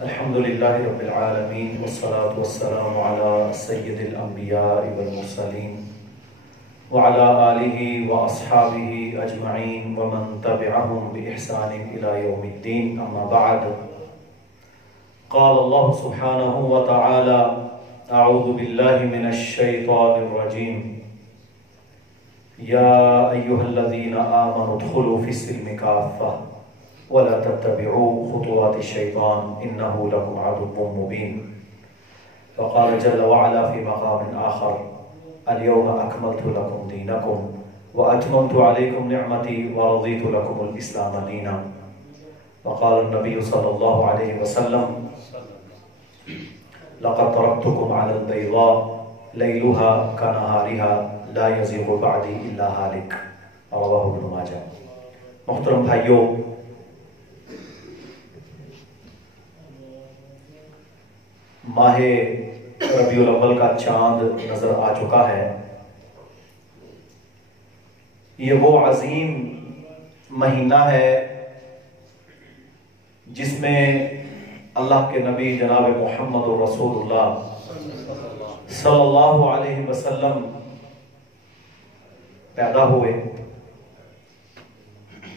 الحمدللہ رب العالمین والصلاة والسلام علی سید الانبیاء والمرسلین وعلى آلہ واصحابہ اجمعین ومن تبعہم بإحسان الى یوم الدین، اما بعد. قال اللہ سبحانہ وتعالی: اعوذ باللہ من الشیطان الرجیم، یا ایہا الذین آمنوا ادخلوا فی السلم کافہ ولا تتبعوا خطوات الشیطان انه لکم عدو مبین. وقال جل وعلا فی مقام آخر: اليوم اکملت لکم دینکم واتممت علیکم نعمتی ورضیت لکم الاسلام دینا. وقال النبی صلی اللہ علیہ وسلم: لقد تركتكم على البيضاء ليلها كنهارها لا يزيغ بعدي الا هالك. رواه ابن ماجہ. محترم بھائیو، ماہ ربیع الاول کا چاند نظر آ چکا ہے. یہ وہ عظیم مہینہ ہے جس میں اللہ کے نبی جناب محمد رسول اللہ صلی اللہ علیہ وسلم پیدا ہوئے،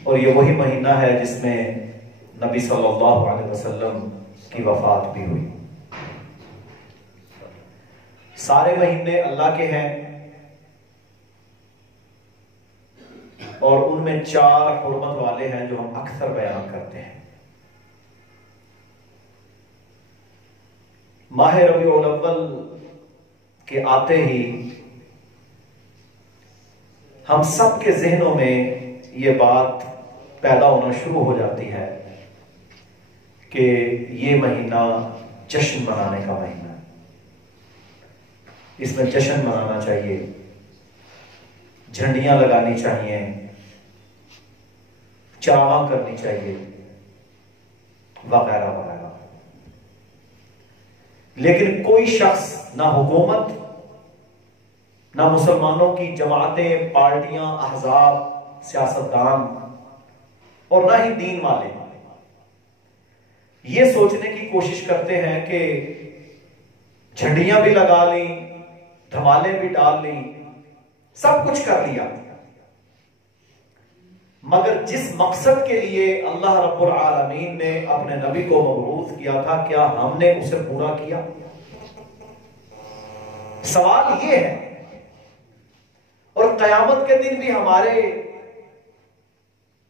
اور یہ وہی مہینہ ہے جس میں نبی صلی اللہ علیہ وسلم کی وفات بھی ہوئی. سارے مہینے اللہ کے ہیں اور ان میں 4 حرمت والے ہیں جو ہم اکثر بیان کرتے ہیں. ماہ ربیع الاول کے آتے ہی ہم سب کے ذہنوں میں یہ بات پیدا ہونا شروع ہو جاتی ہے کہ یہ مہینہ جشن منانے کا مہینہ ہے. اس میں جشن منانا چاہیے، جھنڈیاں لگانی چاہیے، چراغاں کرنی چاہیے، وغیرہ وغیرہ. لیکن کوئی شخص، نہ حکومت، نہ مسلمانوں کی جماعتیں، پارٹیاں، احزاب، سیاستدان، اور نہ ہی دین والے یہ سوچنے کی کوشش کرتے ہیں کہ جھنڈیاں بھی لگا لیں، دھمالے بھی ڈال لیں، سب کچھ کر لیا، مگر جس مقصد کے لیے اللہ رب العالمین نے اپنے نبی کو مبعوث کیا تھا، کیا ہم نے اسے پورا کیا؟ سوال یہ ہے. اور قیامت کے دن بھی ہمارے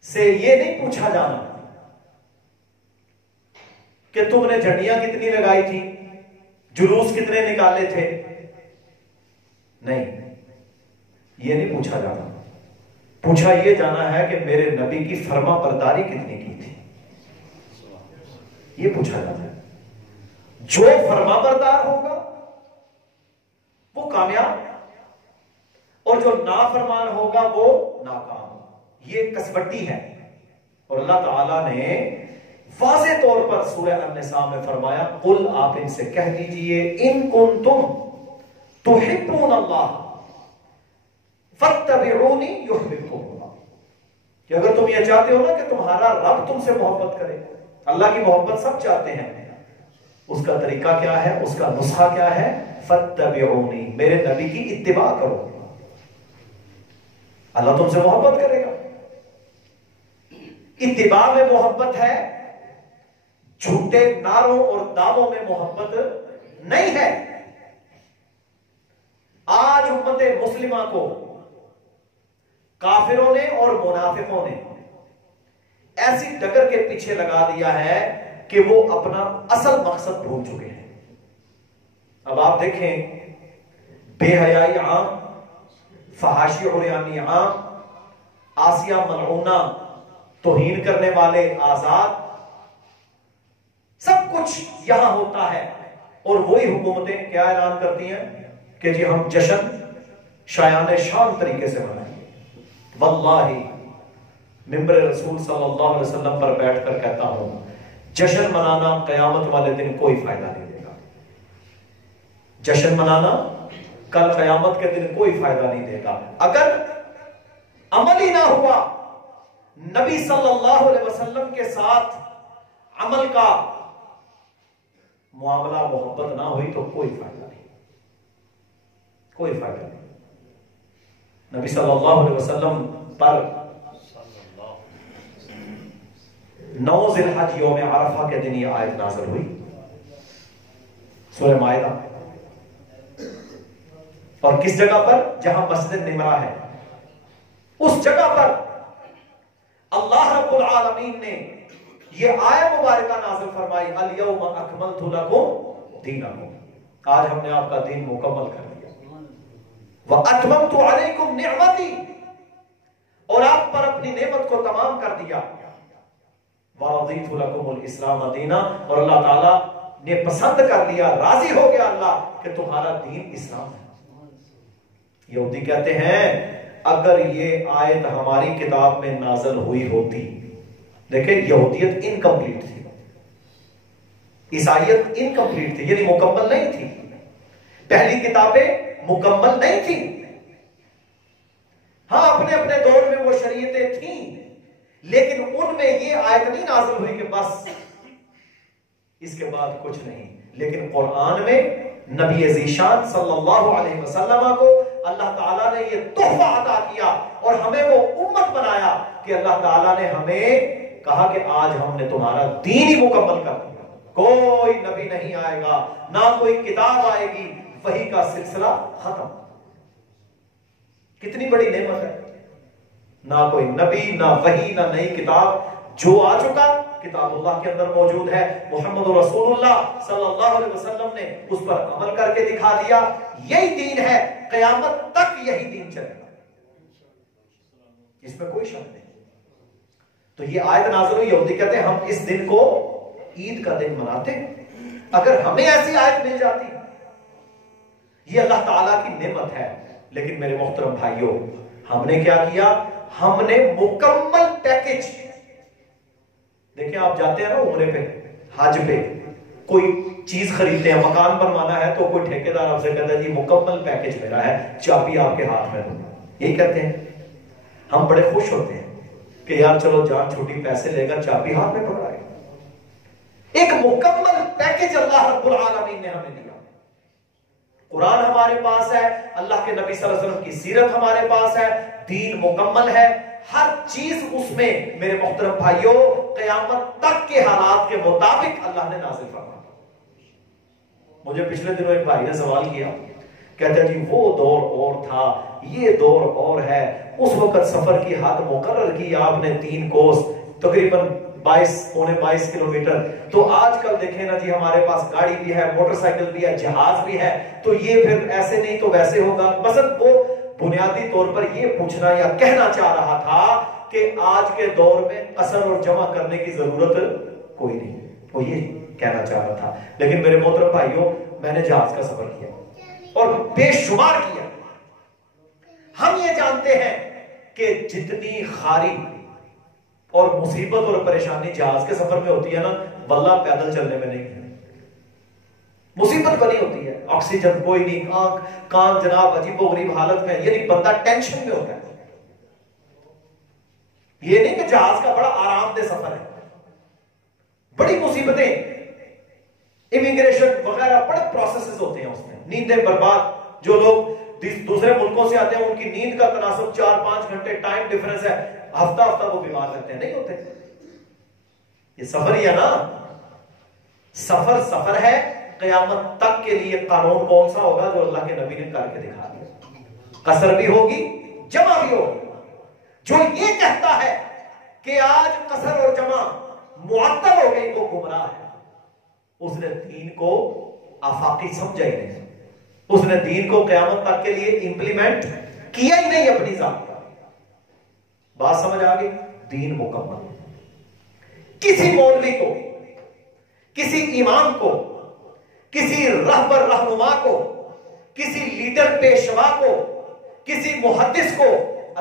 سے یہ نہیں پوچھا جانا کہ تم نے جھنڈیاں کتنی لگائی تھی، جلوس کتنے نکالے تھے. نہیں، یہ نہیں پوچھا جانا. پوچھا یہ جانا ہے کہ میرے نبی کی فرما برداری کتنی کی تھی، یہ پوچھا جانا ہے. جو فرما بردار ہوگا وہ کامیاب، اور جو نافرمان ہوگا وہ ناکام. یہ کسوٹی ہے. اور اللہ تعالیٰ نے واضح طور پر سورہ النساء میں فرمایا: قل، آپ ان سے کہہ دیجئے، ان کنتم تحبون اللہ فاتبعونی یحببکم اللہ، کہ اگر تم یہ چاہتے ہو نا کہ تمہارا رب تم سے محبت کرے. اللہ کی محبت سب چاہتے ہیں. اس کا طریقہ کیا ہے، اس کا نسخہ کیا ہے؟ فاتبعونی، میرے نبی کی اتباع کرو، اللہ تم سے محبت کرے گا. اتباع میں محبت ہے، جھوٹے نعروں اور دعووں میں محبت نہیں ہے. آج امت مسلمہ کو کافروں نے اور منافقوں نے ایسی ڈگر کے پیچھے لگا دیا ہے کہ وہ اپنا اصل مقصد بھول چکے ہیں. اب آپ دیکھیں، بے حیائی عام، فحاشی عریانی عام، آسیہ ملعونہ، توہین کرنے والے آزاد، سب کچھ یہاں ہوتا ہے. اور وہی حکومتیں کیا اعلان کرتی ہیں کہ جی ہم جشن شایان شان طریقے سے منائیں. واللہ ممبر رسول صلی اللہ علیہ وسلم پر بیٹھ کر کہتا ہوں، جشن منانا قیامت والے دن کوئی فائدہ نہیں دے گا. جشن منانا کل قیامت کے دن کوئی فائدہ نہیں دے گا. اگر عمل ہی نہ ہوا، نبی صلی اللہ علیہ وسلم وسلم کے ساتھ عمل کا معاملہ محبت نہ ہوئی تو کوئی فائدہ نہیں، کوئی فائدہ نہیں۔ نبی صلی اللہ علیہ وسلم پر 9 ذی الحج یوم عرفہ کے دن یہ آیت نازل ہوئی، سورہ مائدہ، اور کس جگہ پر؟ جہاں مسجد نمرہ ہے، اس جگہ پر اللہ رب العالمین نے یہ آیت مبارکہ نازل فرمائی، الیوم اکملت لکم دینکم، آج ہم نے آپ کا دین مکمل کر دیا، واتممت علیکم نعمتی، اور آپ پر اپنی نعمت کو تمام کر دیا، وَرَضِيتُ لَكُمُ الْإِسْلَامَ دِينًا، اور اللہ تعالیٰ نے پسند کر لیا، راضی ہو گیا اللہ کہ تمہارا دین اسلام ہے۔ یہودی کہتے ہیں اگر یہ آیت ہماری کتاب میں نازل ہوئی ہوتی، دیکھیں یہودیت انکمپلیٹ تھی، عیسائیت انکمپلیٹ تھی، یعنی مکمل نہیں تھی، پہلی کتابیں مکمل نہیں تھی، ہاں اپنے اپنے دور میں وہ شریعتیں تھیں، لیکن ان میں یہ آیت نہیں نازل ہوئی کہ بس اس کے بعد کچھ نہیں۔ لیکن قرآن میں نبی ذیشان صلی اللہ علیہ وسلم کو اللہ تعالیٰ نے یہ تحفہ عطا کیا اور ہمیں وہ امت بنایا کہ اللہ تعالیٰ نے ہمیں کہا کہ آج ہم نے تمہارا دین ہی مکمل کر دیا، کوئی نبی نہیں آئے گا، نہ کوئی کتاب آئے گی، وحی کا سلسلہ ختم۔ کتنی بڑی نعمت ہے، نہ کوئی نبی، نہ وحی، نہ نئی کتاب، جو آ چکا کتاب اللہ کے اندر موجود ہے، محمد رسول اللہ صلی اللہ علیہ وسلم نے اس پر عمل کر کے دکھا دیا، یہی دین ہے، قیامت تک یہی دین چلے گا، اس میں کوئی شک نہیں۔ تو یہ آیت نازل ہوئی، یہودی کہتے ہیں ہم اس دن کو عید کا دن مناتے، اگر ہمیں ایسی آیت مل جاتی، یہ اللہ تعالیٰ کی نعمت ہے۔ لیکن میرے محترم بھائیوں، ہم نے کیا کیا؟ ہم نے مکمل پیکج، دیکھیں آپ جاتے ہیں نا عمرے پہ، حج پہ، کوئی چیز خریدتے ہیں، مکان بنوانا ہے تو کوئی ٹھیکیدار آپ سے کہتا ہے جی مکمل پیکج میرا ہے، چابی آپ کے ہاتھ میں دوں، یہی کہتے ہیں۔ ہم بڑے خوش ہوتے ہیں کہ یار چلو جان چھوٹی، پیسے لے کر چابی ہاتھ میں پکڑائے۔ ایک مکمل پیکج اللہ رب العالمین نے ہمیں دیا۔ قرآن ہمارے پاس ہے، اللہ کے نبی صلی اللہ علیہ وسلم کی سیرت ہمارے پاس ہے، دین مکمل ہے، ہر چیز اس میں میرے محترم بھائیوں قیامت تک کے حالات کے مطابق اللہ نے نازل فرمایا۔ مجھے پچھلے دنوں ایک بھائی نے سوال کیا، کہتے ہیں جی وہ دور اور تھا، یہ دور اور ہے، اس وقت سفر کی حد مقرر کی آپ نے 3 کوس، تقریباً 22 کلومیٹر، تو آج کل دیکھیں نا جی ہمارے پاس گاڑی بھی ہے، موٹر سائیکل بھی ہے، جہاز بھی ہے، تو یہ پھر ایسے نہیں تو ویسے ہوگا۔ مثلا وہ بنیادی طور پر یہ پوچھنا یا کہنا چاہ رہا تھا کہ آج کے دور میں قصر اور جمع کرنے کی ضرورت کوئی نہیں، وہ یہ کہنا چاہ رہا تھا۔ لیکن میرے محترم بھائیوں، میں نے جہاز کا سفر کیا اور بے شمار کیا، ہم یہ جانتے ہیں کہ جتنی خاری اور مصیبت اور پریشانی جہاز کے سفر میں ہوتی ہے نا، واللہ پیدل چلنے میں نہیں ہے، مصیبت بنی ہوتی ہے، آکسیجن کوئی نہیں، کان جناب عجیب و غریب حالت میں، یعنی بندہ ٹینشن میں ہوتا ہے۔ یہ نہیں کہ جہاز کا بڑا آرام دہ سفر ہے، بڑی مصیبتیں، امیگریشن وغیرہ بڑے پروسیسز ہوتے ہیں اس میں، نیندیں برباد، جو لوگ دوسرے ملکوں سے آتے ہیں ان کی نیند کا تناسب 4-5 گھنٹے ٹائم ڈیفرنس ہے، ہفتہ وہ بیمار رہتے ہیں، نہیں ہوتے۔ یہ سفر ہی ہے نا، سفر ہے، قیامت تک کے لیے قانون کون سا ہوگا؟ جو اللہ کے نبی نے کر کے دکھا دیا، قصر بھی ہوگی، جمع بھی ہوگی۔ جو یہ کہتا ہے کہ آج قصر اور جمع معطل ہو گئی، وہ گمراہ ہے، اس نے دین کو آفاقی سمجھا ہی نہیں، اس نے دین کو قیامت تک کے لیے امپلیمنٹ کیا ہی نہیں اپنی ذات کا۔ بات سمجھ آ گئی؟ دین مکمل۔ کسی مولوی کو، کسی امام کو، کسی رہبر رہنما کو، کسی لیڈر پیشوا کو، کسی محدث کو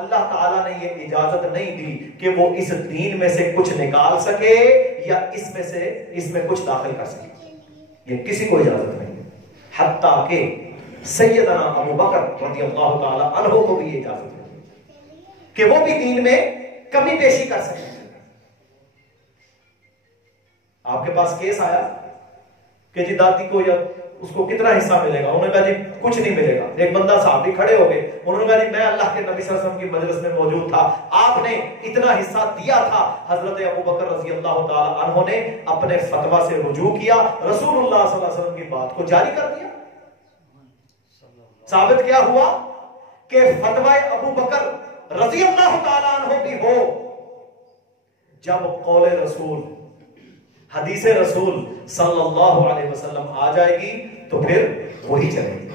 اللہ تعالیٰ نے یہ اجازت نہیں دی کہ وہ اس دین میں سے کچھ نکال سکے یا اس میں کچھ داخل کر سکے، یہ کسی کو اجازت نہیں، حتیٰ کہ سیدنا ابو بکر رضی اللہ تعالی عنہ کو بھی یہ اجازت ہے کہ وہ بھی دین میں کمی بیشی کر سکتے ہیں۔ آپ کے پاس کیس آیا کہ جی دادی کو یا اس کو کتنا حصہ ملے گا؟ انہوں نے کہا جی کچھ نہیں ملے گا. ایک بندہ صحابی کھڑے ہو گئے, انہوں نے کہا جی میں اللہ کے نبی صلی اللہ علیہ وسلم کی مجلس میں موجود تھا, آپ نے اتنا حصہ دیا تھا. حضرت ابو بکر رضی اللہ تعالی عنہ نے اپنے فتویٰ سے رجوع کیا, رسول اللہ صلی اللہ علیہ وسلم کی بات کو جاری کر دیا. ثابت کیا ہوا کہ فتویٰ ابو بکر رضی اللہ تعالی عنہ بھی ہو, جب قول رسول حدیث رسول صلی اللہ علیہ وسلم آ جائے گی تو پھر وہی چلے گی.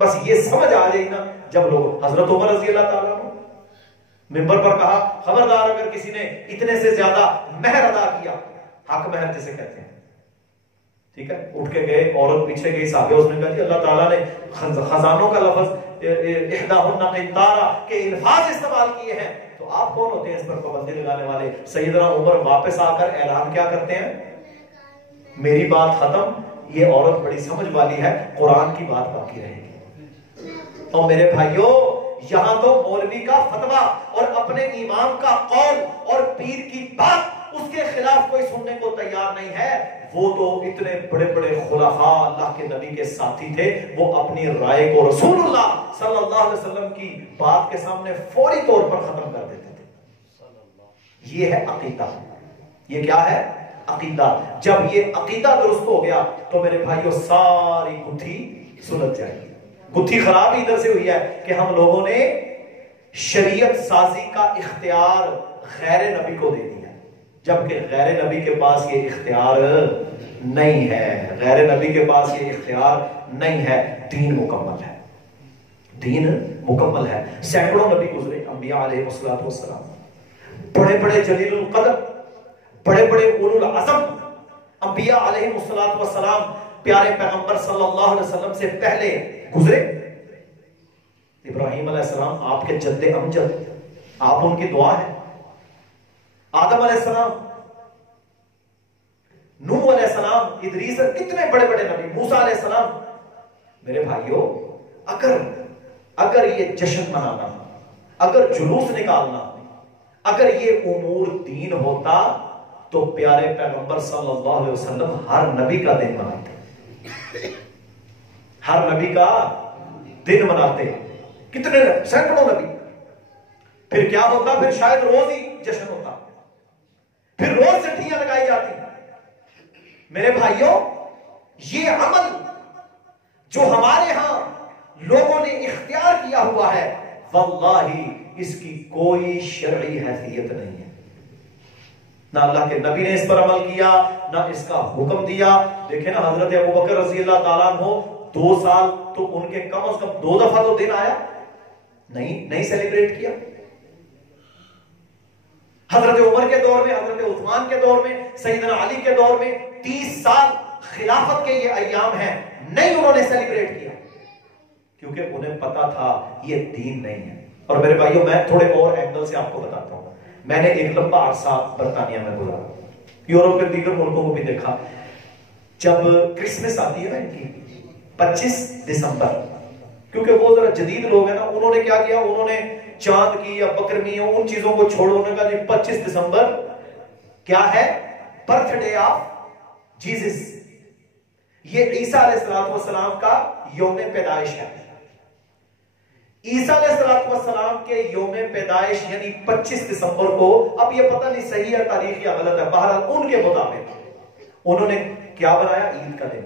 بس یہ سمجھ آ جائے گی نا. جب لوگ حضرت عمر رضی اللہ تعالیٰ عنہ منبر پر کہا خبردار اگر کسی نے اتنے سے زیادہ مہر ادا کیا, حق مہر جسے کہتے ہیں, ٹھیک ہے, اٹھ کے گئے, عورت پیچھے گئی, صحابہ اس نے کہا جی اللہ تعالیٰ نے خزانوں کا لفظ احداہن قنطارا کے الفاظ استعمال کیے ہیں, تو آپ کون ہوتے ہیں اس پر پابندی لگانے والے؟ سیدنا عمر واپس آ کر اعلان کیا کرتے ہیں, میری بات ختم, یہ عورت بڑی سمجھ والی ہے, قرآن کی بات باقی رہے گی. اور میرے بھائیوں, یہاں تو مولوی کا فتویٰ اور اپنے امام کا قول اور پیر کی بات, اس کے خلاف کوئی سننے کو تیار نہیں ہے. وہ تو اتنے بڑے بڑے خلفاء اللہ کے نبی کے ساتھی تھے, وہ اپنی رائے کو رسول اللہ صلی اللہ علیہ وسلم کی بات کے سامنے فوری طور پر ختم کر دیتے تھے. یہ ہے عقیدہ. یہ کیا ہے؟ عقیدہ. جب یہ عقیدہ درست ہو گیا تو میرے بھائیوں ساری گتھی سلجھ جائے گی. گتھی خراب ہی ادھر سے ہوئی ہے کہ ہم لوگوں نے شریعت سازی کا اختیار غیر نبی کو دے دیا, جبکہ غیر نبی کے پاس یہ اختیار نہیں ہے. غیر نبی کے پاس یہ اختیار نہیں ہے. دین مکمل ہے, دین مکمل ہے. سینکڑوں نبی گزرے, انبیاء علیہ السلام, بڑے بڑے جلیل القدر, بڑے بڑے اولو العزم انبیاء علیہ السلام پیارے پیغمبر صلی اللہ علیہ وسلم سے پہلے گزرے. ابراہیم علیہ السلام آپ کے جد امجد, آپ ان کی دعا ہے. آدم علیہ السلام, نوح علیہ السلام, ادریس, کتنے بڑے بڑے نبی, موسیٰ علیہ السلام. میرے بھائیوں, اگر یہ جشن منانا, اگر جلوس نکالنا, اگر یہ امور دین ہوتا تو پیارے پیغمبر صلی اللہ علیہ وسلم ہر نبی کا دن مناتے, ہر نبی کا دن مناتے. کتنے سینکڑوں نبی. پھر کیا ہوتا؟ پھر شاید روز ہی جشن ہوتا, پھر روز چٹھیاں لگائی جاتی. میرے بھائیوں, یہ عمل جو ہمارے ہاں لوگوں نے اختیار کیا ہوا ہے, واللہ اس کی کوئی شرعی حیثیت نہیں ہے. نہ اللہ کے نبی نے اس پر عمل کیا, نہ اس کا حکم دیا. دیکھیں نا حضرت ابو بکر رضی اللہ تعالیٰ عنہ 2 سال تو ان کے کم از کم 2 دفعہ تو دن آیا, نہیں سیلیبریٹ کیا. حضرت عمر کے دور میں, حضرت عثمان کے دور میں, سیدنا علی کے دور میں 30 سال خلافت کے یہ ایام ہیں, نہیں انہوں نے سیلیبریٹ کیا, کیونکہ انہیں پتا تھا یہ دین نہیں ہے. اور میرے بھائیوں, میں تھوڑے اور اینگل سے آپ کو بتاتا ہوں. میں نے ایک لمبا عرصہ برطانیہ میں گزارا, یورپ کے دیگر ملکوں کو بھی دیکھا. جب کرسمس آتی ہے نا ان کی 25 دسمبر, کیونکہ وہ ذرا جدید لوگ ہیں نا, انہوں نے کیا کیا, انہوں نے چاند کی یا بکرمیوں ان چیزوں کو چھوڑو. انہوں نے کہا جی 25 دسمبر کیا ہے؟ Birth day of Jesus. یہ عیسیٰ علیہ السلام کا یوم پیدائش ہے. عیسیٰ علیہ السلام کے یوم پیدائش یعنی 25 دسمبر کو, اب یہ پتہ نہیں صحیح ہے تاریخ یا غلط ہے, بہرحال ان کے مطابق انہوں نے کیا بنایا؟ عید کا دن.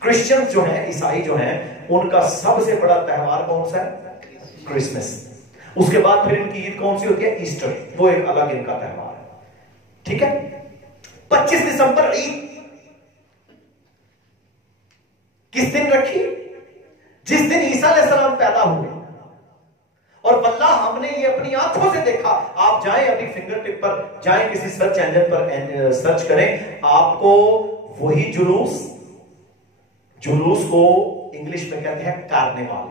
کرسچنز جو ہیں, عیسائی جو ہیں, ان کا سب سے بڑا تہوار کون سا ہے؟ کرسمس. اس کے بعد پھر ان کی عید کون سی ہوتی ہے؟ ایسٹر. وہ ایک الگ ان کا تہوار ہے. ٹھیک ہے, 25 دسمبر عید کس دن رکھی؟ جس دن عیسیٰ علیہ السلام پیدا ہوئے. اور واللہ ہم نے یہ اپنی آنکھوں سے دیکھا. آپ جائیں ابھی فنگر ٹپ پر جائیں, کسی سرچ انجن پر سرچ کریں, آپ کو وہی جلوس کو انگلش میں کہتے ہیں کارنیوال.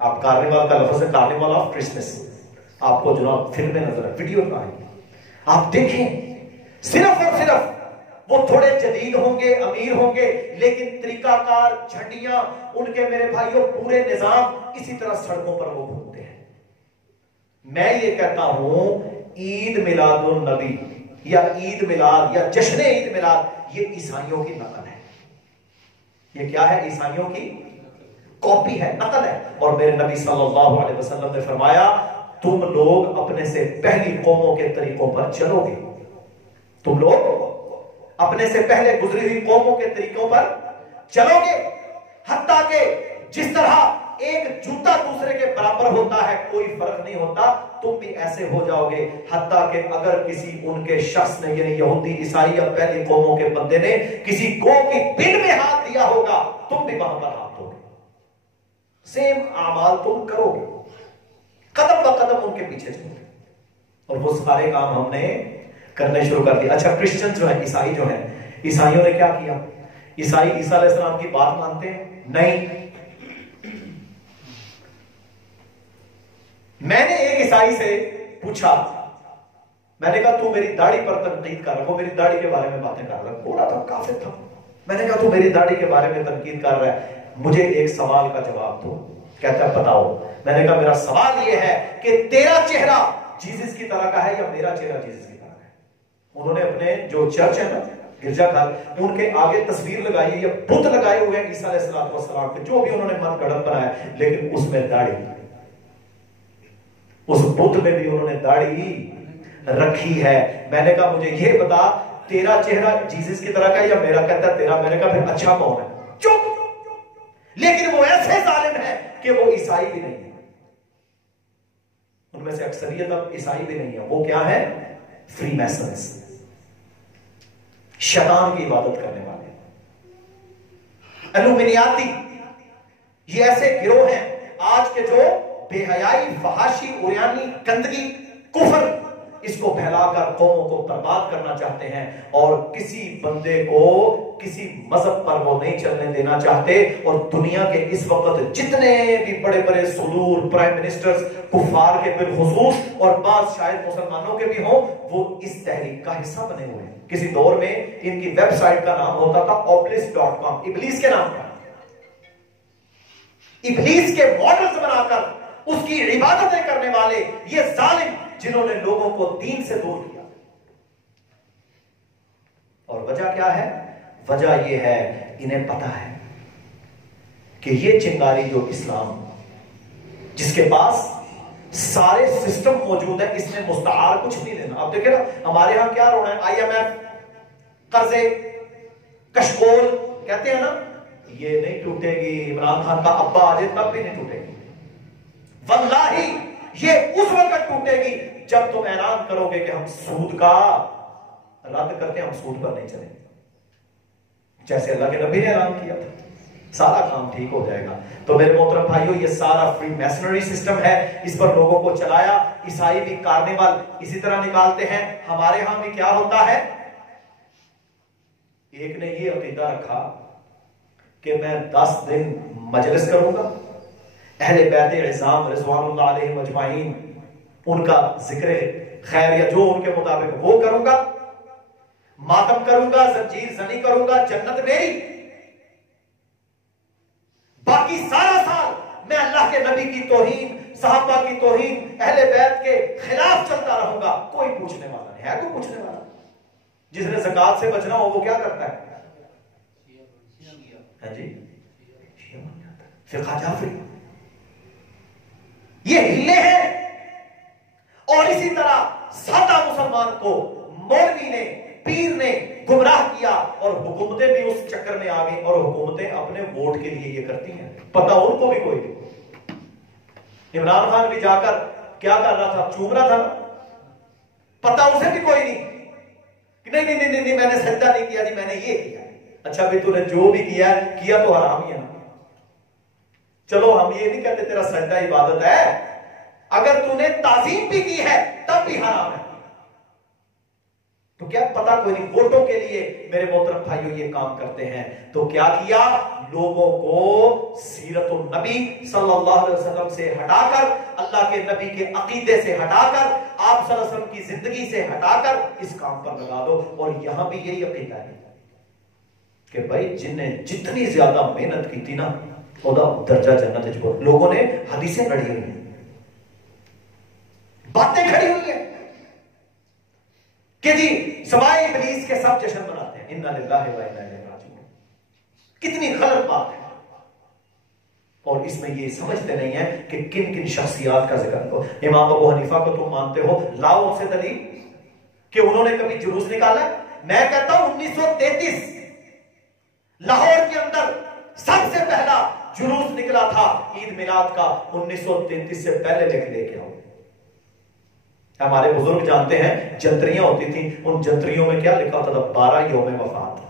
آپ کارنیوال کا لفظ ہے کارنیوال آف کرسمس. آپ کو جناب فلمیں نظر ویڈیو آئیں گے, آپ دیکھیں. صرف اور صرف وہ تھوڑے جدید ہوں گے, امیر ہوں گے, لیکن طریقہ کار, جھنڈیاں ان کے میرے بھائیوں پورے نظام اسی طرح سڑکوں پر وہ گھومتے ہیں. میں یہ کہتا ہوں عید میلاد النبی یا عید میلاد یا جشن عید میلاد، یہ عیسائیوں کی نقل ہے. یہ کیا ہے؟ عیسائیوں کی کاپی ہے، نقل ہے. اور میرے نبی صلی اللہ علیہ وسلم نے فرمایا تم لوگ اپنے سے پہلی قوموں کے طریقوں پر چلو گے. تم لوگ اپنے سے پہلے گزری ہوئی قوموں کے طریقوں پر چلو گے، حتیٰ کہ جس طرح ایک جوتا دوسرے کے برابر ہوتا ہے کوئی فرق نہیں ہوتا، تم بھی ایسے ہو جاؤ گے. حتیٰ کہ اگر کسی ان کے شخص نے یعنی یہودی عیسائی یا پہلی قوموں کے بندے نے کسی گو کی پن میں ہاتھ دیا ہوگا تم بھی وہاں پر ہاتھ دو گے. سیم اعمال تم کرو گے، قدم با قدم ان کے پیچھے چلو گے. اور وہ سارے کام ہم نے کرنے شروع کر دیا. اچھا کرسچن جو ہیں، عیسائی جو ہیں، عیسائیوں نے کیا کیا؟ عیسائی عیسیٰ علیہ السلام کی بات مانتے ہیں؟ نہیں. میں نے ایک عیسائی سے پوچھا، میں نے کہا تو میری داڑھی پر تنقید کر رہا ہے. وہ میری داڑھی کے بارے میں باتیں کر رہا ہے، بولا تھا کافر تھا. میں نے کہا تو میری داڑھی کے بارے میں تنقید کر رہا ہے، مجھے ایک سوال کا جواب دو. کہتا ہے بتاؤ. میں نے کہا میرا سوال یہ ہے کہ تیرا چہرہ جیسس کی طرح کا ہے یا میرا چہرہ جیسس کی طرح کا ہے؟ انہوں نے اپنے جو چرچ ہے نا، گرجا گھر، ان کے آگے تصویر لگائی یا بت لگائے ہوئے ہیں عیسیٰ علیہ السلام کے، جو بھی انہوں نے من گڑھن بنایا، لیکن اس میں داڑھی، اس بت میں بھی انہوں نے داڑھی رکھی ہے. میں نے کہا مجھے یہ بتا تیرا چہرہ جیسس کی طرح کا ہے یا میرا؟ کہتا ہے تیرا. میں نے کہا پھر اچھا کون ہے؟ چپ. لیکن وہ ایسے ظالم ہے کہ وہ عیسائی بھی نہیں ہے. ان میں سے اکثریت اب عیسائی بھی نہیں ہے. وہ کیا ہے؟ فری میسنز، شیطان کی عبادت کرنے والے، الومنیاتی. یہ ایسے گروہ ہیں آج کے جو بے حیائی، فحاشی، عریانی، گندگی، کفر، اس کو پھیلا کر قوموں کو برباد کرنا چاہتے ہیں. اور کسی بندے کو کسی مذہب پر وہ نہیں چلنے دینا چاہتے. اور دنیا کے اس وقت جتنے بھی بڑے بڑے صدور، پرائم منسٹرز، کفار کے بالخصوص اور بعض شاید مسلمانوں کے بھی ہوں، وہ اس تحریک کا حصہ بنے ہوئے ہیں. کسی دور میں ان کی ویب سائٹ کا نام ہوتا تھا obelisk.com، ابلیس کے نام پر. ابلیس کے ماڈلز بنا کر اس کی عبادتیں کرنے والے یہ ظالم جنہوں نے لوگوں کو دین سے دور کیا. اور وجہ کیا ہے؟ وجہ یہ ہے انہیں پتا ہے کہ یہ چنگاری جو اسلام، جس کے پاس سارے سسٹم موجود ہیں، اس میں مستعار کچھ نہیں لینا. اب دیکھیں نا ہمارے ہاں کیا رونا ہے، IMF، قرضے، کشکول کہتے ہیں نا، یہ نہیں ٹوٹے گی. عمران خان کا ابا آ جائے تب بھی نہیں ٹوٹے گی. واللہ یہ اس وقت ٹوٹے گی جب تم اعلان کرو گے کہ ہم سود کا رد کرتے ہیں، ہم سود پر نہیں چلیں گے. جیسے اللہ کے نبی نے اعلان کیا تھا، سارا کام ٹھیک ہو جائے گا. تو میرے محترم بھائیو، یہ سارا فری میسنری سسٹم ہے، اس پر لوگوں کو چلایا. عیسائی بھی کارنیول اسی طرح نکالتے ہیں. ہمارے ہاں بھی کیا ہوتا ہے، ایک نے یہ عقیدہ رکھا کہ میں 10 دن مجلس کروں گا، اہل بیت عظام رضوان اللہ علیہم اجمعین، ان کا ذکر خیر یا جو ان کے مطابق وہ کروں گا، ماتم کروں گا، زنجیر زنی کروں گا، جنت میری. باقی سارا سال میں اللہ کے نبی کی توہین، صحابہ کی توہین، اہل بیت کے خلاف چلتا رہوں گا. کوئی پوچھنے والا نہیں ہے. کوئی پوچھنے والا؟ جس نے زکات سے بچنا ہو وہ کیا کرتا ہے؟ ہاں جی، فقہ جعفری. یہ ہلے ہیں. اور اسی طرح سادہ مسلمان کو مولوی نے، پیر نے گمراہ کیا، اور حکومتیں بھی اس چکر میں آ گئی. اور حکومتیں اپنے ووٹ کے لیے یہ کرتی ہیں، پتہ ان کو بھی کوئی نہیں. عمران خان بھی جا کر کیا کر رہا تھا؟ چوم رہا تھا نا. پتہ اسے بھی کوئی نہیں کہ نہیں میں نے سجدہ نہیں کیا جی، میں نے یہ کیا. اچھا بھی تو نے جو بھی کیا تو حرام ہی ہے نا. چلو ہم یہ نہیں کہتے تیرا سجدہ عبادت ہے، اگر تو نے تعظیم بھی کی ہے تب بھی حرام ہے. تو کیا پتا کوئی نہیں. ووٹوں کے لیے میرے محترم بھائیوں یہ کام کرتے ہیں. تو کیا کیا؟ لوگوں کو سیرت النبی صلی اللہ علیہ وسلم سے ہٹا کر، اللہ کے نبی کے عقیدے سے ہٹا کر، آپ صلی اللہ علیہ وسلم کی زندگی سے ہٹا کر اس کام پر لگا دو. اور یہاں بھی یہی عقیدہ ہے کہ بھائی جن نے جتنی زیادہ محنت کی تھی نا، خدا درجہ جنت ہے. لوگوں نے حدیثیں لڑی ہوئی ہیں، باتیں کھڑی ہوئی ہیں. کہ جی سوائے ابلیس کے سب جشن مناتے ہیں. انا للہ و انا الیہ راجعون. کتنی غلط بات ہے. اور اس میں یہ سمجھتے نہیں ہیں کہ کن کن شخصیات کا ذکر ہو. امام ابو حنیفہ کو تم مانتے ہو, لاؤ ان سے دلیل کہ انہوں نے کبھی جلوس نکالا. میں کہتا ہوں 1933 لاہور کے اندر سب سے پہلا جلوس نکلا تھا عید میلاد کا. 1933 سے پہلے لے کے آؤ. ہمارے بزرگ جانتے ہیں جنتریاں ہوتی تھیں, ان جنتریوں میں کیا لکھا ہوتا تھا؟ 12 یوم وفات.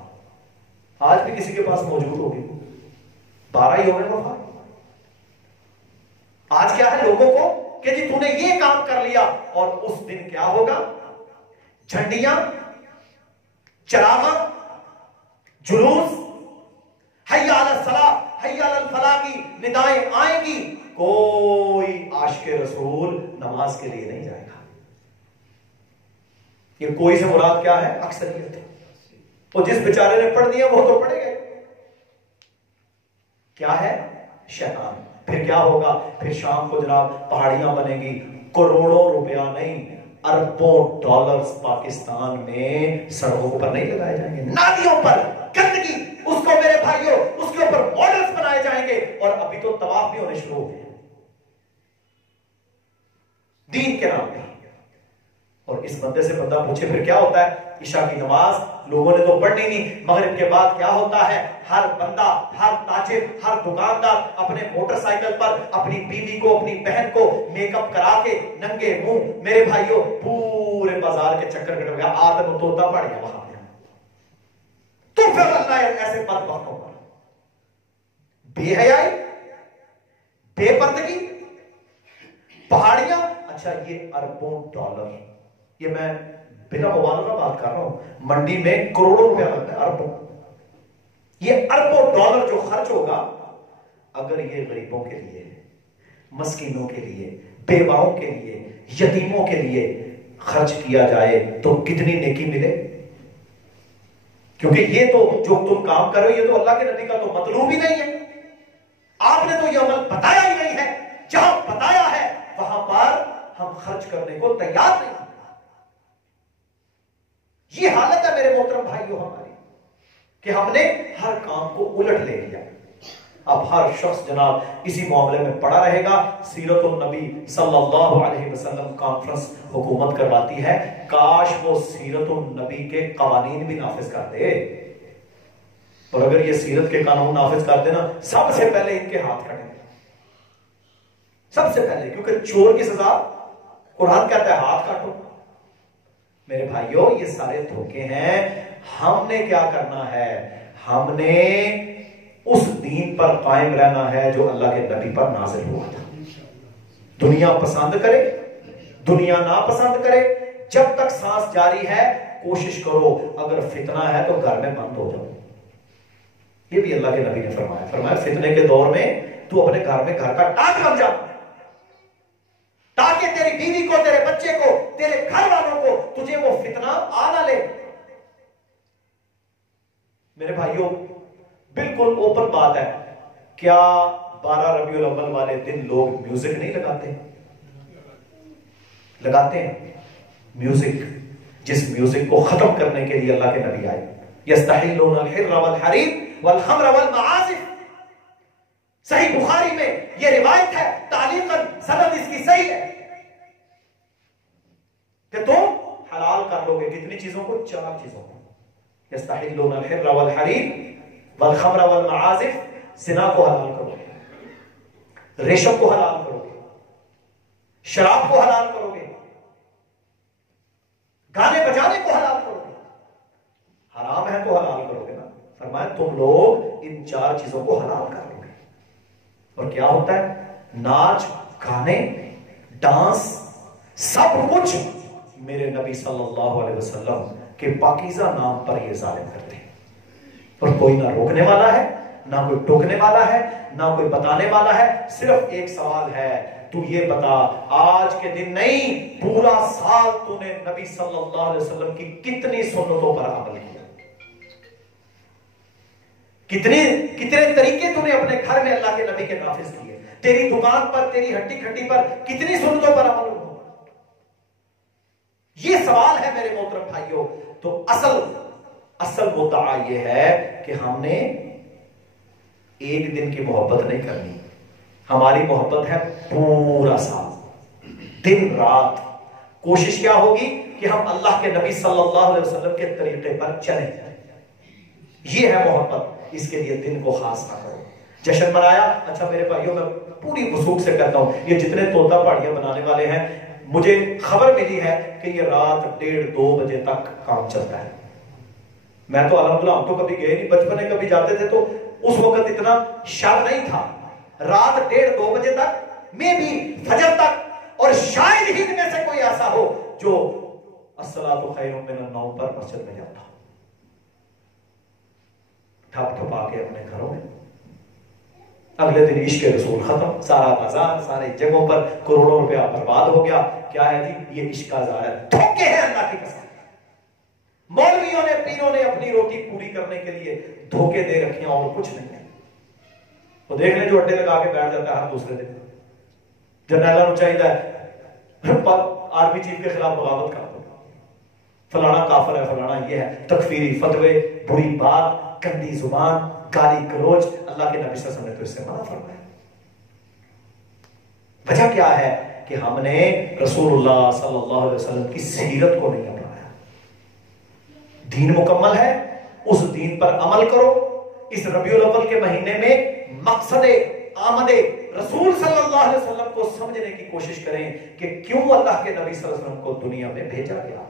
آج بھی کسی کے پاس موجود ہوگی 12 یوم وفات. آج کیا ہے لوگوں کو کہ جی تو نے یہ کام کر لیا اور اس دن کیا ہوگا؟ جھنڈیاں, چراغاں, جلوس, حی علی الصلاۃ حی علی الفلاح کی ندائیں آئیں گی. کوئی عاشق رسول نماز کے لیے نہیں جائے گا. یہ کوئی سے مراد کیا ہے؟ اکثریت. وہ جس بیچارے نے پڑھ دیا وہ تو پڑھے گئے. کیا ہے؟ شیطان. پھر کیا ہوگا؟ پھر شام کو جناب پہاڑیاں بنے گی, کروڑوں روپیہ نہیں اربوں ڈالرز پاکستان میں سڑکوں پر نہیں لگائے جائیں گے, نالیوں پر گندگی, اس کو میرے بھائیوں اس کے اوپر ماڈلز بنائے جائیں گے. اور ابھی تو طواف بھی ہونے شروع ہو گئے دین کے نام پہ. اور اس بندے سے بندہ پوچھے پھر کیا ہوتا ہے؟ عشاء کی نماز لوگوں نے تو پڑھنی نہیں. مغرب کے بعد کیا ہوتا ہے؟ ہر بندہ, ہر تاجر, ہر دکاندار اپنے موٹر سائیکل پر اپنی بیوی کو, اپنی بہن کو میک اپ کرا کے ننگے منہ میرے بھائیوں پورے بازار کے چکر کٹ گیا. آدم توتا پڑ گیا وہاں پہ. تو پھر اللہ ایسے بدبختوں پر بے حیائی, بے پردگی, پہاڑیاں. اچھا یہ اربوں ڈالر, یہ میں بنا مبالغہ بات کر رہا ہوں, منڈی میں کروڑوں روپیہ لگتا ہے, اربوں. یہ اربوں ڈالر جو خرچ ہوگا اگر یہ غریبوں کے لیے, مسکینوں کے لیے, بیواؤں کے لیے, یتیموں کے لیے خرچ کیا جائے تو کتنی نیکی ملے. کیونکہ یہ تو جو تم کام کرو یہ تو اللہ کے نبی کا تو مطلوب ہی نہیں ہے. آپ نے تو یہ عمل بتایا ہی نہیں ہے. جہاں بتایا ہے وہاں پر ہم خرچ کرنے کو تیار نہیں. یہ حالت ہے میرے محترم بھائیوں ہماری کہ ہم نے ہر کام کو الٹ لے لیا. اب ہر شخص جناب اسی معاملے میں پڑا رہے گا. سیرت النبی صلی اللہ علیہ وسلم کانفرنس حکومت کرواتی ہے. کاش وہ سیرت النبی کے قوانین بھی نافذ کر دے. اور اگر یہ سیرت کے قانون نافذ کر دینا سب سے پہلے ان کے ہاتھ کٹیں, سب سے پہلے. کیونکہ چور کی سزا قرآن کہتا ہے ہاتھ کاٹو. میرے بھائیوں یہ سارے دھوکے ہیں. ہم نے کیا کرنا ہے؟ ہم نے اس دین پر قائم رہنا ہے جو اللہ کے نبی پر نازل ہوا تھا. دنیا پسند کرے, دنیا نا پسند کرے, جب تک سانس جاری ہے کوشش کرو اگر فتنہ ہے تو گھر میں بند ہو جاؤ. یہ بھی اللہ کے نبی نے فرمایا. فرمایا فتنے کے دور میں تو اپنے گھر میں گھر کا ٹاٹ بن جا, تاکہ تیری بیوی کو, تیرے بچے کو, تیرے گھر والوں کو تجھے وہ فتنہ آ نہ لے. میرے بھائیوں بالکل اوپن بات ہے, کیا 12 ربیع الاول والے دن لوگ میوزک نہیں لگاتے؟ لگاتے ہیں میوزک. جس میوزک کو ختم کرنے کے لیے اللہ کے نبی آئے. یستحلون الحر والحریر والخمر والمعازف. صحیح بخاری میں یہ روایت ہے, تعلیقاً سند اس کی صحیح ہے کہ تم حلال کر لو گے کتنی چیزوں کو؟ 4 چیزوں کو. یستحلون الحر والحریر والخمر والمعازف. زنا کو حلال کرو گے, ریشم کو حلال کرو گے, شراب کو حلال کرو گے, گانے بجانے کو حلال کرو گے. حرام ہے تو حلال کرو گے نا. فرمایا تم لوگ ان 4 چیزوں کو حلال کر لو گے. اور کیا ہوتا ہے؟ ناچ, گانے, ڈانس, سب کچھ میرے نبی صلی اللہ علیہ وسلم کے پاکیزہ نام پر یہ ظالم کرتے ہیں. اور کوئی نہ روکنے والا ہے, نہ کوئی ٹوکنے والا ہے, نہ کوئی بتانے والا ہے. صرف ایک سوال ہے, تو یہ بتا آج کے دن نہیں پورا سال تو نے نبی صلی اللہ علیہ وسلم کی کتنی سنتوں پر عمل کیا؟ کتنے طریقے تو نے اپنے گھر میں اللہ کے نبی کے نافذ کیے؟ تیری دکان پر, تیری ہٹی کھٹی پر کتنی سنتوں پر عمل ہوا؟ یہ سوال ہے میرے محترم بھائیوں. تو اصل مدعا یہ ہے کہ ہم نے ایک دن کی محبت نہیں کرنی، ہماری محبت ہے پورا سال، دن رات. کوشش کیا ہوگی کہ ہم اللہ کے نبی صلی اللہ علیہ وسلم کے طریقے پر چلیں. یہ ہے محبت. اس کے لیے دن کو خاص نہ کرو. جشن منایا، اچھا میرے بھائیوں میں پوری وثوق سے کہتا ہوں، یہ جتنے طوطا پہاڑیاں بنانے والے ہیں، مجھے خبر ملی ہے کہ یہ رات 1:30-2 بجے تک کام چلتا ہے. میں تو الحمدللہ ہم تو کبھی گئے نہیں، بچپن میں کبھی جاتے تھے تو اس وقت اتنا شر نہیں تھا. رات 1:30-2 بجے تک، میں بھی فجر تک. اور شاید ہی ان میں سے کوئی ایسا ہو جو الصلاۃ خیر من النوم پر مسجد میں جاتا. ٹھپ ٹھپا کے اپنے گھروں میں، اگلے دن عشق رسول ختم، سارا بازار سارے جگہوں پر کروڑوں روپیہ برباد ہو گیا. کیا ہے جی؟ یہ عشق کا ظاہر ہے. دھوکے ہیں اللہ کی قسم. مولویوں نے پیروں نے اپنی روٹی پوری کرنے کے لیے دھوکے دے رکھے ہیں اور کچھ نہیں ہے. تو دیکھ لیں جو اڈے لگا کے بیٹھ جاتا ہے ہر دوسرے دن. جنرلوں کو چاہیے آرمی چیف کے خلاف بغاوت کر دو، فلانا کافر ہے، فلانا یہ ہے، تکفیری فتوے، بری بات، گندی زبان، گالی گلوچ. اللہ کے نبی صلی اللہ علیہ وسلم نے تو اس سے منع فرمایا. وجہ کیا ہے کہ ہم نے رسول اللہ صلی اللہ علیہ وسلم کی سیرت کو نہیں اپنایا. دین مکمل ہے، اس دین پر عمل کرو. اس ربیع الاول کے مہینے میں مقصد آمد رسول صلی اللہ علیہ وسلم کو سمجھنے کی کوشش کریں کہ کیوں اللہ کے نبی صلی اللہ علیہ وسلم کو دنیا میں بھیجا گیا،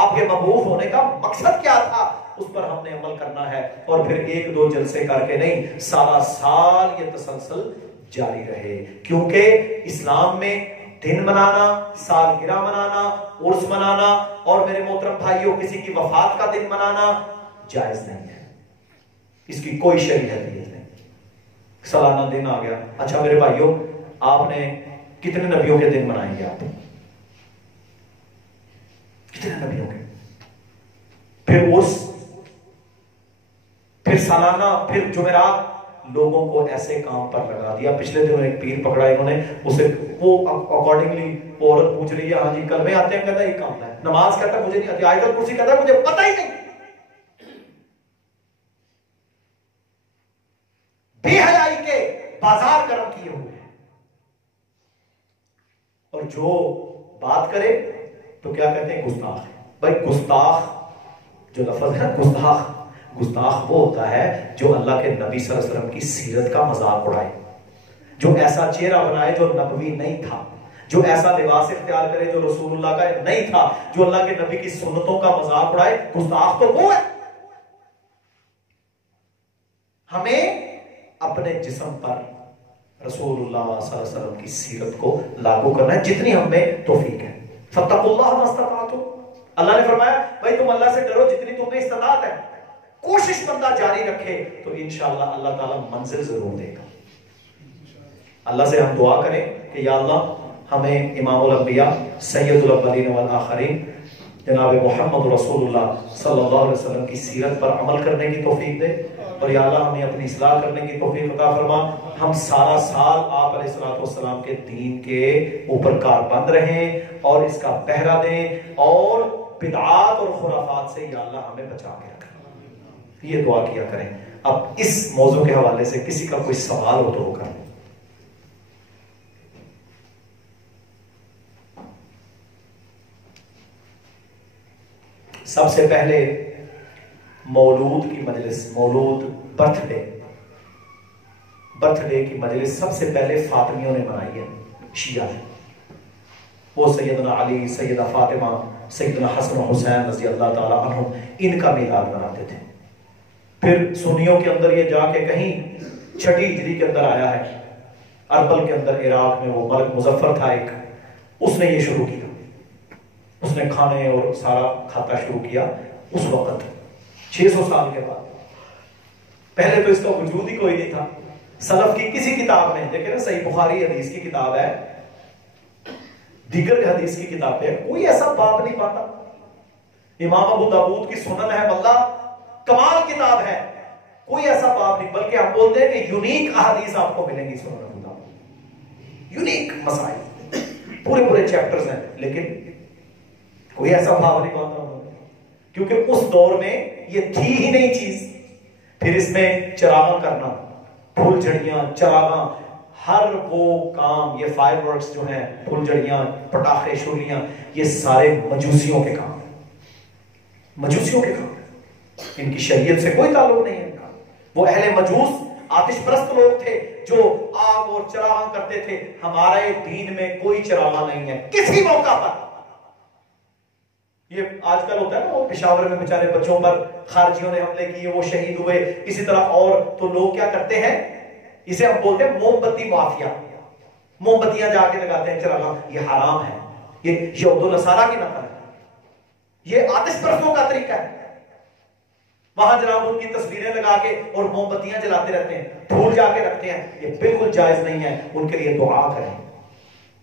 آپ کے مبعوث ہونے کا مقصد کیا تھا، اس پر ہم نے عمل کرنا ہے. اور پھر 1-2 جلسے کر کے نہیں، سارا سال یہ تسلسل جاری رہے. کیونکہ اسلام میں دن منانا، سالگرہ منانا، عرس منانا اور میرے محترم بھائیوں کسی کی وفات کا دن منانا جائز نہیں ہے. اس کی کوئی شرعی حیثیت نہیں. سالانہ دن آ گیا، اچھا میرے بھائیوں آپ نے کتنے نبیوں کے دن منائیں گے؟ آپ کتنے نبیوں کے؟ پھر عرس، پھر سالانہ، پھر جمعرات. لوگوں کو ایسے کام پر لگا دیا. پچھلے دنوں ایک پیر پکڑا انہوں نے، اسے وہ اکارڈنگلی عورت پوچھ رہی ہے، ہاں جی کلمے آتے ہیں؟ کہتا ہے یہ کام ہے. نماز کہتا ہے مجھے نہیں آتی. آیت الکرسی کہتا ہے مجھے پتہ ہی نہیں. بے حیائی کے بازار گرم کیے ہوئے ہیں. اور جو بات کرے تو کیا کہتے ہیں؟ گستاخ. بھائی گستاخ جو لفظ ہے نا، گستاخ وہ ہوتا ہے جو اللہ کے نبی صلی اللہ علیہ وسلم کی سیرت کا مذاق اڑائے، جو ایسا چہرہ بنائے جو نبوی نہیں تھا، جو ایسا لباس اختیار کرے جو رسول اللہ کا نہیں تھا، جو اللہ کے نبی کی سنتوں کا مذاق اڑائے. گستاخ تو وہ ہے. ہمیں اپنے جسم پر رسول اللہ صلی اللہ علیہ وسلم کی سیرت کو لاگو کرنا ہے جتنی ہم میں توفیق ہے. فاتقوا اللہ ما استطعتم. اللہ نے فرمایا بھائی تم اللہ سے ڈرو جتنی تم میں استطاعت ہے. کوشش بندہ جاری رکھے تو انشاءاللہ اللہ تعالیٰ منزل ضرور دے گا. اللہ سے ہم دعا کریں کہ یا اللہ ہمیں امام الانبیاء سید الاولین والآخرین جناب محمد رسول اللہ صلی اللہ علیہ وسلم کی سیرت پر عمل کرنے کی توفیق دے. اور یا اللہ ہمیں اپنی اصلاح کرنے کی توفیق عطا فرما. ہم سارا سال آپ علیہ الصلوۃ والسلام کے دین کے اوپر کاربند رہیں اور اس کا پہرا دیں اور بدعات اور خرافات سے یا اللہ ہمیں بچا کے رکھیں. یہ دعا کیا کریں. اب اس موضوع کے حوالے سے کسی کا کوئی سوال ہو تو وہ کریں. سب سے پہلے مولود کی مجلس، مولود برتھ ڈے کی مجلس سب سے پہلے فاطمیوں نے منائی ہے، شیعہ نے. وہ سیدنا علی، سیدہ فاطمہ، سیدنا حسن و حسین رضی اللہ تعالی عنہ ان کا میلاد مناتے تھے. پھر سنیوں کے اندر یہ جا کے کہیں 6 ہجری کے اندر آیا ہے، اربل کے اندر عراق میں وہ ملک مظفر تھا ایک، اس نے یہ شروع کیا. اس نے کھانے اور سارا کھاتا شروع کیا اس وقت 600 سال کے بعد. پہلے تو اس کا وجود ہی کوئی نہیں تھا. سلف کی کسی کتاب میں دیکھیں نا، صحیح بخاری حدیث کی کتاب ہے، دیگر حدیث کی کتاب ہے، کوئی ایسا باب نہیں پاتا. امام ابو داؤد کی سنن ہے، واللہ کمال کتاب ہے، کوئی ایسا باب نہیں. بلکہ ہم بولتے ہیں کہ یونیک احادیث آپ کو ملیں گی سنن ابو داؤد، یونیک مسائل، پورے چیپٹرز ہیں، لیکن کوئی ایسا بھاو نہیں باندھا انہوں نے، کیونکہ اس دور میں یہ تھی ہی نہیں چیز. پھر اس میں چراغاں کرنا، پھول جھڑیاں، چراغاں، ہر وہ کام، یہ فائر ورکس جو ہیں، پھول جھڑیاں، پٹاخے، شولیاں، یہ سارے مجوسیوں کے کام، مجوسیوں کے کام. ان کی شریعت سے کوئی تعلق نہیں ہے ان کا. وہ اہل مجوس آتش پرست لوگ تھے جو آگ اور چراغاں کرتے تھے. ہمارے دین میں کوئی چراغاں نہیں ہے کسی موقع پر. یہ آج کل ہوتا ہے نا، وہ پشاور میں بیچارے بچوں پر خارجیوں نے حملے کیے، وہ شہید ہوئے. اسی طرح اور تو لوگ کیا کرتے ہیں، اسے ہم بولتے ہیں موم بتی مافیا. موم بتیاں جا کے لگاتے ہیں چراغاں. یہ حرام ہے، یہ یہود و نصارہ کی نقل ہے، یہ آتش پرستوں کا طریقہ ہے. وہاں جناب ان کی تصویریں لگا کے اور موم بتیاں جلاتے رہتے ہیں، پھول جا کے رکھتے ہیں. یہ بالکل جائز نہیں ہے. ان کے لیے دعا کریں،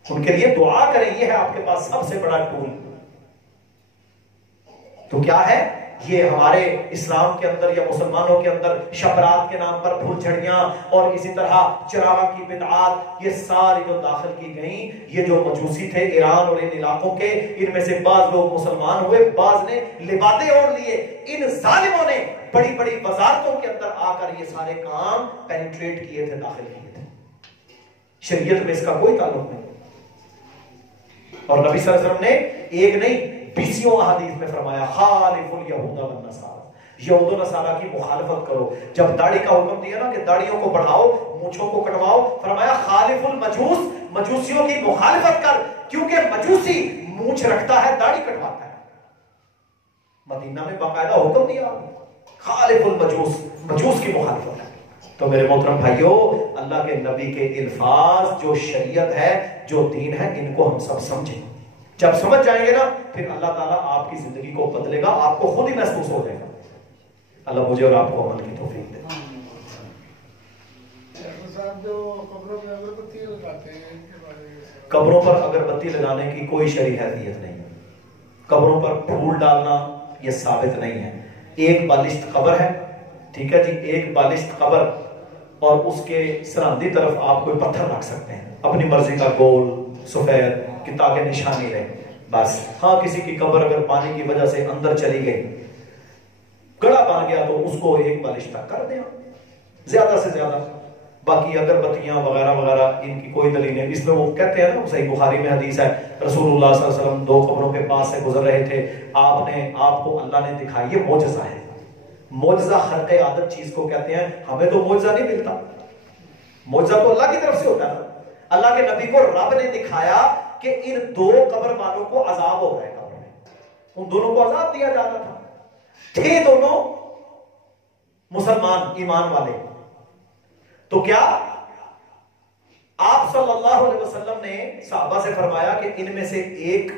ان کے لیے دعا کریں. یہ ہے آپ کے پاس سب سے بڑا ٹول. تو کیا ہے یہ ہمارے اسلام کے اندر یا مسلمانوں کے اندر شبرات کے نام پر پھول جھڑیاں اور اسی طرح چراغاں کی بدعات، یہ ساری جو داخل کی گئیں، یہ جو مجوسی تھے ایران اور ان علاقوں کے، ان میں سے بعض لوگ مسلمان ہوئے، بعض نے لبادے اوڑھ لیے. ان ظالموں نے بڑی بڑی وزارتوں کے اندر آ کر یہ سارے کام پینیٹریٹ کیے تھے، داخل کیے تھے. شریعت میں اس کا کوئی تعلق نہیں. اور نبی صلی اللہ علیہ وسلم نے ایک نہیں 20 احادیث میں فرمایا خالف الیہود والنصارى، یہود و نصارہ کی مخالفت کرو. جب داڑھی کا حکم دیا نا کہ داڑھیوں کو بڑھاؤ، مونچھوں کو کٹواؤ، فرمایا خالف المجوس، مجوسیوں کی مخالفت کر، کیونکہ مجوسی مونچھ رکھتا ہے، داڑھی کٹواتا ہے. مدینہ میں باقاعدہ حکم دیا خالف المجوس، مجوس کی مخالفت ہے. تو میرے محترم بھائیو، اللہ کے نبی کے الفاظ، جو شریعت ہے، جو دین ہے، ان کو ہم سب سمجھیں. جب سمجھ جائیں گے نا، پھر اللہ تعالیٰ آپ کی زندگی کو بدلے گا، آپ کو خود ہی محسوس ہو جائے گا. اللہ مجھے اور آپ کو عمل کی توفیق دے. قبروں پر اگربتی لگانے کی کوئی شرعی حیثیت نہیں ہے. قبروں پر پھول ڈالنا یہ ثابت نہیں ہے. ایک بالشت قبر ہے، ٹھیک ہے جی، ایک بالشت قبر، اور اس کے سرحدی طرف آپ کوئی پتھر رکھ سکتے ہیں اپنی مرضی کا، گول سفید، کہ تاکہ نشانی رہے بس. ہاں کسی کی قبر اگر پانی کی وجہ سے اندر چلی گئی، گڑا بن گیا، تو اس کو ایک بالش تک کر دیں زیادہ سے زیادہ. باقی اگربتیاں وغیرہ وغیرہ ان کی کوئی دلیل نہیں. اس میں وہ کہتے ہیں نا، صحیح بخاری میں حدیث ہے، رسول اللہ صلی اللہ علیہ وسلم 2 قبروں کے پاس سے گزر رہے تھے، آپ کو اللہ نے دکھائی. یہ معجزہ ہے. معجزہ خرق عادت چیز کو کہتے ہیں. ہمیں تو معجزہ نہیں ملتا، معجزہ تو اللہ کی طرف سے ہوتا ہے. اللہ کے نبی کو رب نے دکھایا کہ ان 2 قبر والوں کو عذاب ہو رہا ہے قبر میں. ان دونوں کو عذاب دیا جا رہا تھا. تھے دونوں مسلمان ایمان والے. تو کیا آپ صلی اللہ علیہ وسلم نے صحابہ سے فرمایا کہ ان میں سے ایک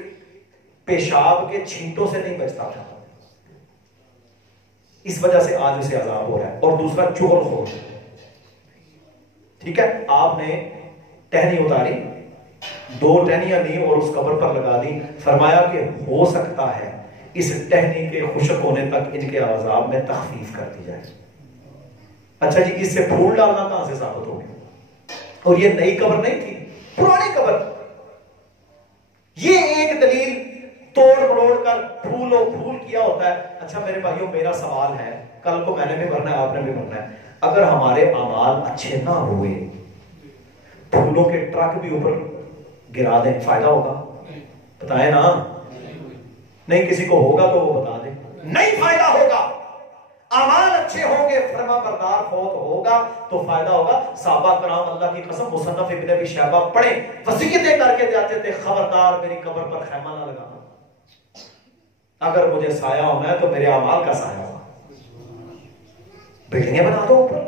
پیشاب کے چھینٹوں سے نہیں بچتا تھا، اس وجہ سے آج اسے عذاب ہو رہا ہے، اور دوسرا چغل خور. ٹھیک ہے، آپ نے ٹہنی اتاری، 2 ٹہنیاں لی اور اس قبر پر لگا دی. فرمایا کہ ہو سکتا ہے اس ٹہنی کے خشک ہونے تک ان کے عذاب میں تخفیف کر دی جائے. اچھا جی، اس سے پھول ڈالنا کہاں سے ثابت ہو گیا؟ اور یہ نئی قبر نہیں تھی، پرانی قبر. یہ ایک دلیل توڑ مروڑ کر پھول کیا ہوتا ہے. اچھا میرے بھائیوں، میرا سوال ہے، کل کو میں نے بھی بھرنا ہے، آپ نے بھی بھرنا ہے، اگر ہمارے اعمال اچھے نہ ہوئے، پھولوں کے ٹرک بھی اوپر گرا دیں، فائدہ ہوگا؟ بتائیں نا. نہیں کسی کو ہوگا تو وہ بتا دیں. نہیں فائدہ ہوگا. اعمال اچھے ہوں گے، فرما بردار فوت ہوگا تو فائدہ ہوگا. صحابہ کرام اللہ کی قسم مصنف ابن ابی شیبہ پڑھیں، وصیتیں کر کے جاتے تھے، خبردار میری قبر پر خیمہ نہ لگانا، اگر مجھے سایہ ہونا ہے تو میرے اعمال کا سایہ ہوگا. بلڈنگیں بنا دو اوپر.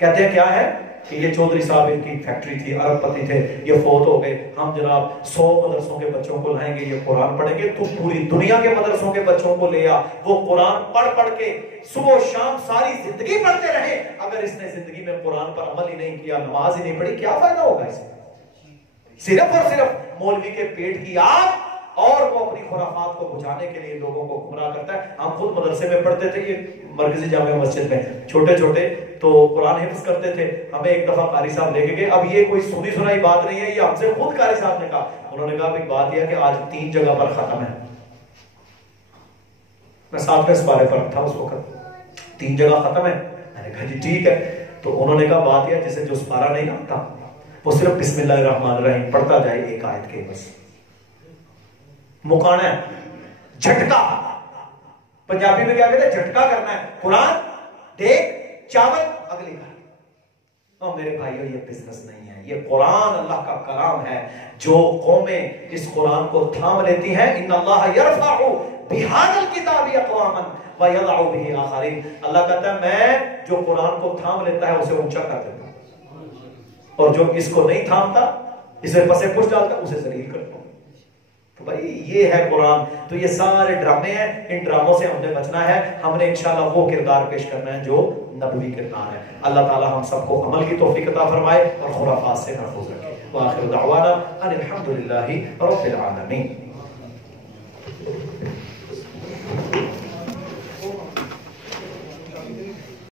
کہتے ہیں کیا ہے کہ یہ چودھری صاحب ان کی فیکٹری تھی، ارب پتی تھے، یہ فوت ہو گئے، ہم جناب 100 مدرسوں کے بچوں کو لائیں گے، یہ قرآن پڑھیں گے. تو پوری دنیا کے مدرسوں کے بچوں کو لے آ، وہ قرآن پڑھ کے صبح و شام ساری زندگی پڑھتے رہے. اگر اس نے زندگی میں قرآن پر عمل ہی نہیں کیا، نماز ہی نہیں پڑھی، کیا فائدہ ہوگا اسے؟ صرف اور صرف مولوی کے پیٹ کی آگ، اور وہ اپنی خرافات کو بجھانے کے لیے لوگوں کو گمراہ کرتا ہے. ہم خود مدرسے میں پڑھتے تھے، یہ مرکزی جامعہ مسجد میں چھوٹے چھوٹے تو قرآن حفظ کرتے تھے. ہمیں ایک دفعہ قاری صاحب لے کے گئے. اب یہ کوئی سنی سنائی بات نہیں ہے، یہ ہم سے خود قاری صاحب نے کہا، انہوں نے کہا بھائی بات یہ ہے کہ آج 3 جگہ پر ختم ہے. میں 7ویں سپارے پر تھا اس وقت. 3 جگہ ختم ہے. میں نے کہا جی ٹھیک ہے. تو انہوں نے کہا بات یہ ہے جسے جو سپارہ نہیں رکھتا وہ صرف بسم اللہ الرحمن الرحیم پڑھتا جائے 1 آیت کے بس. مکانا ہے, جھٹکا. پنجابی میں کیا کہتے ہیں, جھٹکا کرنا ہے. قرآن دیکھ چاول اگلی بار. اور میرے بھائیو یہ بزنس نہیں ہے, یہ قرآن اللہ کا کلام ہے. جو قومیں اس قرآن کو تھام لیتی ہیں, ان اللہ یرفع بہذا الکتاب اقواما ویضع به آخرین. اللہ کہتا ہے میں جو قرآن کو تھام لیتا ہے اسے اونچا کر دیتا ہوں, اور جو اس کو نہیں تھامتا, اسے پسے پش ڈالتا, اسے ذلیل کرتا ہوں. تو بھائی یہ ہے قرآن. تو یہ سارے ڈرامے ہیں, ان ڈراموں سے ہم نے بچنا ہے. ہم نے انشاءاللہ وہ کردار پیش کرنا ہے جو نبوی کردار ہے. اللہ تعالی ہم سب کو عمل کی توفیق عطا فرمائے اور خرافات سے محفوظ رکھے. وآخر دعوانا ان الحمد للہ رب العالمین.